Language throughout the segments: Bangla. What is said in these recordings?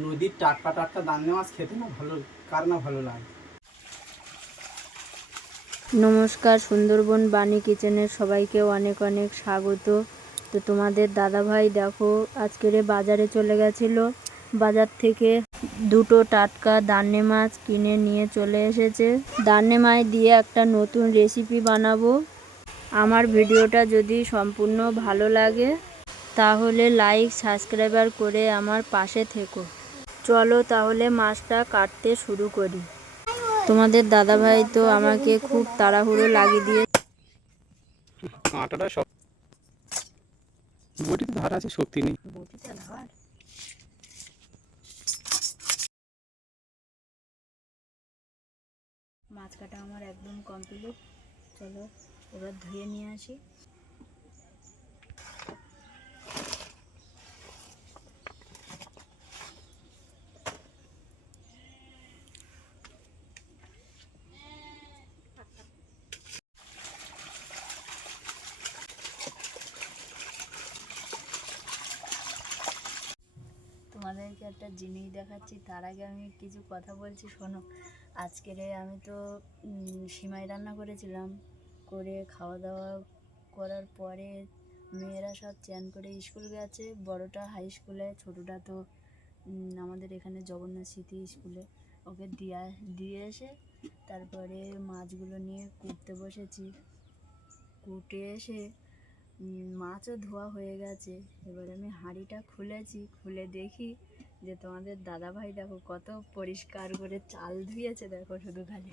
নদীর টাটকা টাটকা দান্নে মাছ খেতে না ভালো, কার না ভালো লাগে। নমস্কার, সুন্দরবন বাণী কিচেনের সবাইকে অনেক অনেক স্বাগত। তো তোমাদের দাদাভাই দেখো আজকের বাজারে চলে গেছিলো, বাজার থেকে দুটো টাটকা দান্নে মাছ কিনে নিয়ে চলে এসেছে। দান্নে মাছ দিয়ে একটা নতুন রেসিপি বানাবো। আমার ভিডিওটা যদি সম্পূর্ণ ভালো লাগে তাহলে লাইক সাবস্ক্রাইবার করে আমার পাশে থেকো। চলো তাহলে মাছটা কাটতে শুরু করি। তোমাদের দাদাভাই তো আমাকে খুব তাড়াহুড়ো লাগিয়ে দিয়ে কাঁটাটা সব বটিতে ধার আছে, শক্তি নেই। মাছ কাটা আমার একদম কমপ্লিট। চলো এবার ধুয়ে নিয়ে আসি। তোমাদেরকে একটা জিনিস দেখাচ্ছি, তার আগে আমি কিছু কথা বলছি, শোনো। আজকের আমি তো সিমাই রান্না করেছিলাম, করে খাওয়া দাওয়া করার পরে মেয়েরা সব চ্যান করে স্কুল গেছে। বড়টা হাই স্কুলে, ছোটোটা তো আমাদের এখানে জগন্নাথ স্মৃতি স্কুলে। ওকে দিয়ে এসে তারপরে মাছগুলো নিয়ে কুটতে বসেছি। কুটে এসে মাছও ধোয়া হয়ে গেছে। এবার আমি হাঁড়িটা খুলেছি, খুলে দেখি যে তোমাদের দাদাভাই দেখো কত পরিষ্কার করে চাল ধুয়েছে। দেখো শুধু খালি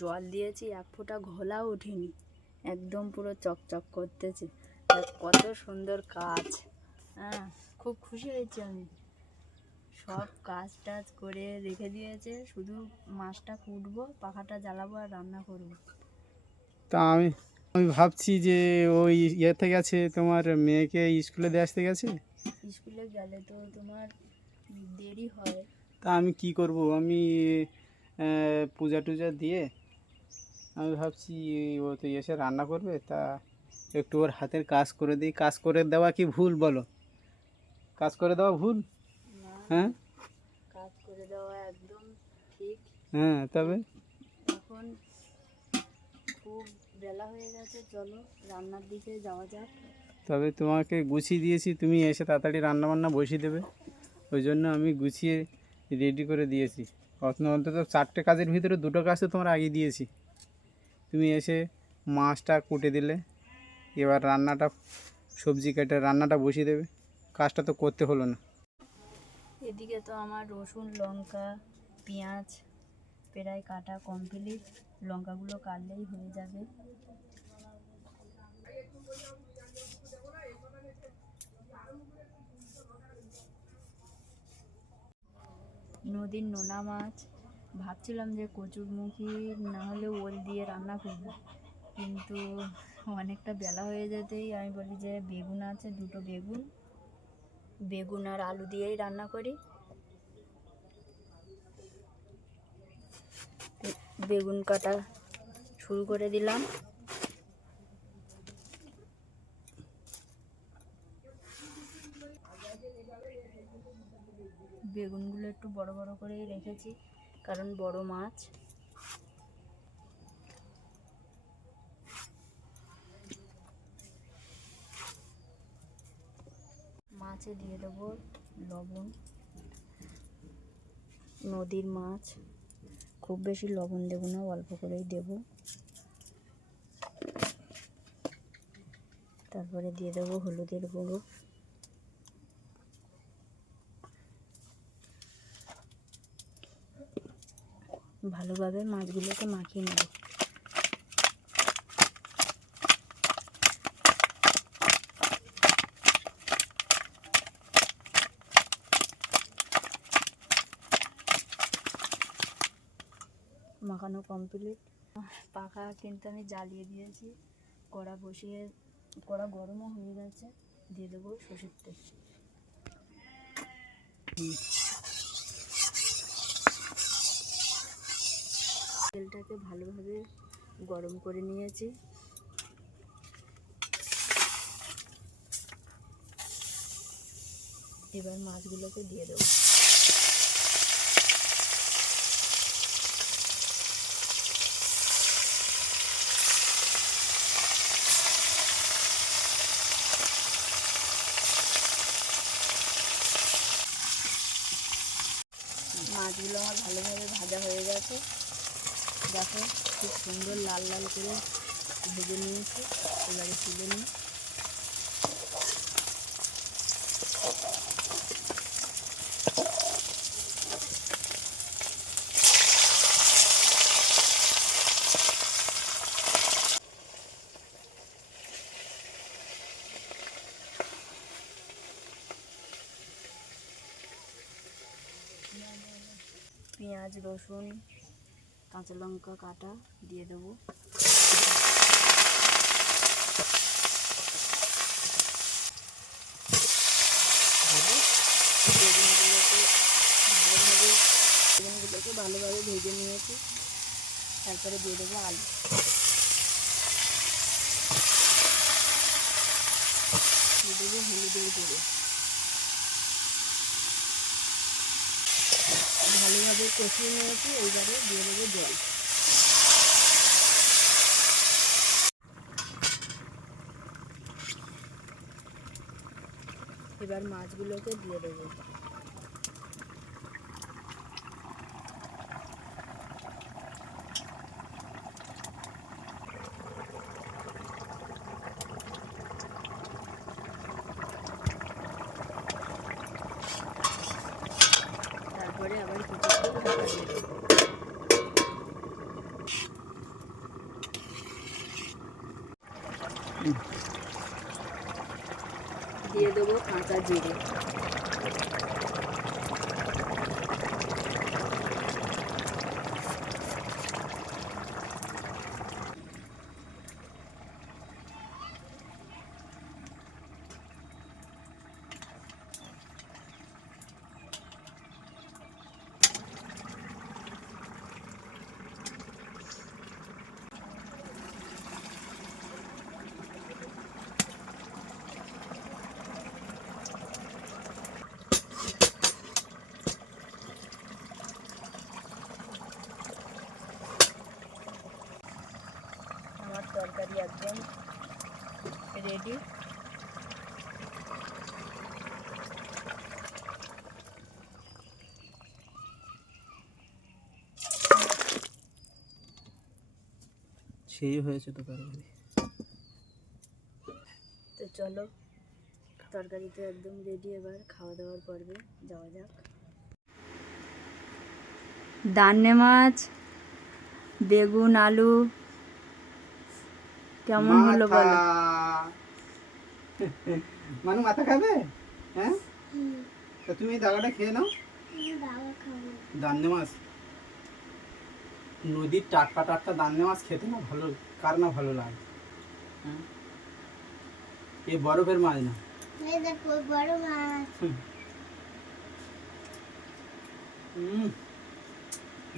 জল দিয়েছি, এক ফোঁটা ঘোলাও ওঠেনি, একদম পুরো চকচক করতেছে। কত সুন্দর কাজ। হ্যাঁ, খুব খুশি হয়েছি আমি। সব কাজ টাজ করে রেখে দিয়েছে, শুধু মাছটা কুটবো, পাখাটা জ্বালাবো আর রান্না করবো। তা আমি ভাবছি যে ওই ইয়েতে গেছে, তোমার মেয়েকে স্কুলে দিয়ে আসতে গেছে। স্কুলে গেলে তো তোমার দেরি হয়। তা আমি কি করব, আমি পূজা টুজা দিয়ে আমি ভাবছি ও তো এসে রান্না করবে, তা একটু ওর হাতের কাজ করে দিই। কাজ করে দেওয়া কি ভুল বলো? কাজ করে দেওয়া ভুল? না, হ্যাঁ, কাজ করে দেওয়া একদম ঠিক। হ্যাঁ, তবে এখন খুব বেলা হয়ে গেছে, চলো রান্নার দিকে যাওয়া যাক। তবে তোমাকে গুছিয়ে দিয়েছি, তুমি এসে তাড়াতাড়ি রান্না বান্না বসিয়ে দেবে, ওই জন্য আমি গুছিয়ে রেডি করে দিয়েছি। অন্তত 4টে কাজের ভিতরে 2টো কাজ তো তোমার আগে দিয়েছি। তুমি এসে মাছটা কুটে দিলে, এবার রান্নাটা, সবজি কেটে রান্নাটা বসিয়ে দেবে। কাজটা তো করতে হলো না। এদিকে তো আমার রসুন লঙ্কা পেঁয়াজ প্রায় কাটা কমপ্লিট। লঙ্কাগুলো কাটলেই হয়ে যাবে। নদীর নোনা মাছ, ভাবছিলাম যে কচুরমুখী না হলে ওল দিয়ে রান্না করব, কিন্তু অনেকটা বেলা হয়ে যেতেই আমি বলি যে বেগুন আছে, দুটো বেগুন আর আলু দিয়েই রান্না করি। বেগুন কাটা শুরু করে দিলাম। বেগুনগুলো একটু বড় বড় করেই রেখেছি, কারণ বড় মাছ। মাছে দিয়ে দেবো লবণ। নদীর মাছ, খুব বেশি লবণ দেবো না, অল্প করেই দেব। তারপরে দিয়ে দেবো হলুদের গুঁড়ো। ভালোভাবে মাছগুলোকে মাখিয়ে নেব। মাখানো কমপ্লিট। পাখা কিন্তু আমি জ্বালিয়ে দিয়েছি, কড়া গরমও হয়ে গেছে। দিয়ে দেবো সরষের তেল। তেলটাকে ভালোভাবে গরম করে নিয়েছি। এবার মাছগুলোকে দিয়ে দেবো। মাছগুলো আমার ভালোভাবে ভাজা হয়ে গেছে। দেখো খুব সুন্দর লাল লাল করে ভেজে নিয়েছি। এবারে তুলে নিই। পেঁয়াজ, রসুন, কাঁচা লঙ্কা কাটা দিয়ে দেবো। বেগুনগুলোকে ভালোভাবে ভেজে নিয়েছি। তারপরে দিয়ে দেবো আলু। দিয়ে দেবো হলুদের গুঁড়ো। ভালোভাবে কষিয়ে নিয়েছি। এইবারে দিয়ে দেবো জল। এবার মাছগুলোকে দিয়ে দেবো। তারপরে আবার কিছুক্ষণ ঢাকা দিয়ে দেবো। দিয়ে দেবো কাঁচা জিরে। আমার তরকারি একদম রেডি। সেই হয়েছে তো তরকারি। তো চলো, তরকারি তো একদম রেডি। এবার খাওয়া দাওয়ার পর্বে যাওয়া যাক। দান্নে মাছ, বেগুন, আলু কেমন হলো বলো? মানু মাথা খাবে? হ্যাঁ, তা তুমি এই দাগাটা খেয়ে নাও। দান্নে মাছ, নদীর টাটকা টাটকা দান্নে মাছ খেতে না ভালো, কার না ভালো লাগে? হ্যাঁ, এই বরফের মাছ না। বড় মাছ।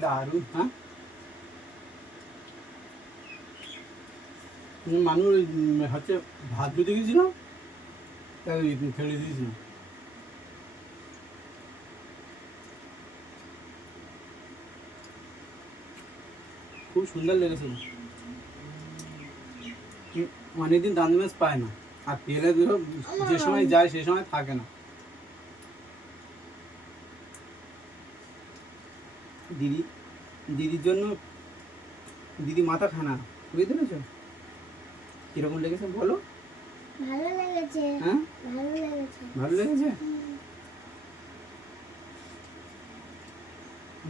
দারুণ। হ্যাঁ, মানুষ হচ্ছে ভাত যদি গেছিল ফেলে দিয়েছিল। খুব সুন্দর লেগেছিল। অনেকদিন দান্নে মাছ পায় না, আর পেলে যে সময় যায় সে সময় থাকে না। দিদির জন্য দিদি মাথা খানা, বুঝতে পেরেছো? কিরকম লেগেছে বলো? ভালো লেগেছে। হ্যাঁ, ভালো লেগেছে। ভালো লেগেছে।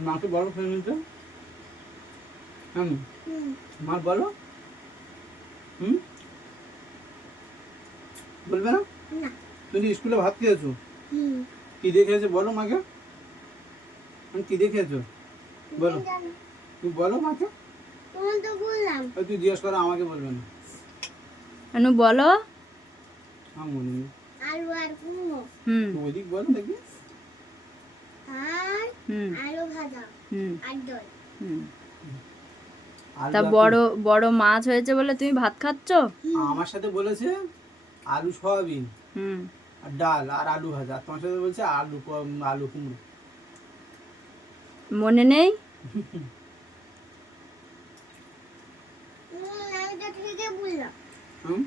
মাকে বলো খেয়ে নিতে। হ্যাঁ, মা বলো। বলবে না? তুমি স্কুলে ভাত খেয়েছো? কি দিয়ে খেয়েছো বলো মাকে। কি দিয়ে খেয়েছো বলো? তুমি বলো মাকে। তুই জিজ্ঞেস করো, আমাকে বলবে না। অনু বলো। হ্যাঁ, মনে নেই। আলু আর কুমড়ো। ওদিক বলো দেখি। আর আলু ভাজা। আর দই। তা বড় বড় মাছ হয়েছে বলে তুমি ভাত খাচ্ছো? আমার সাথে বলেছে আলু সয়াবিন আর ডাল আর আলু ভাজা। আর তোমার সাথে বলছে আলু কুমড়ো। মনে নেই? আমি তো ঠিকই বললাম। হুম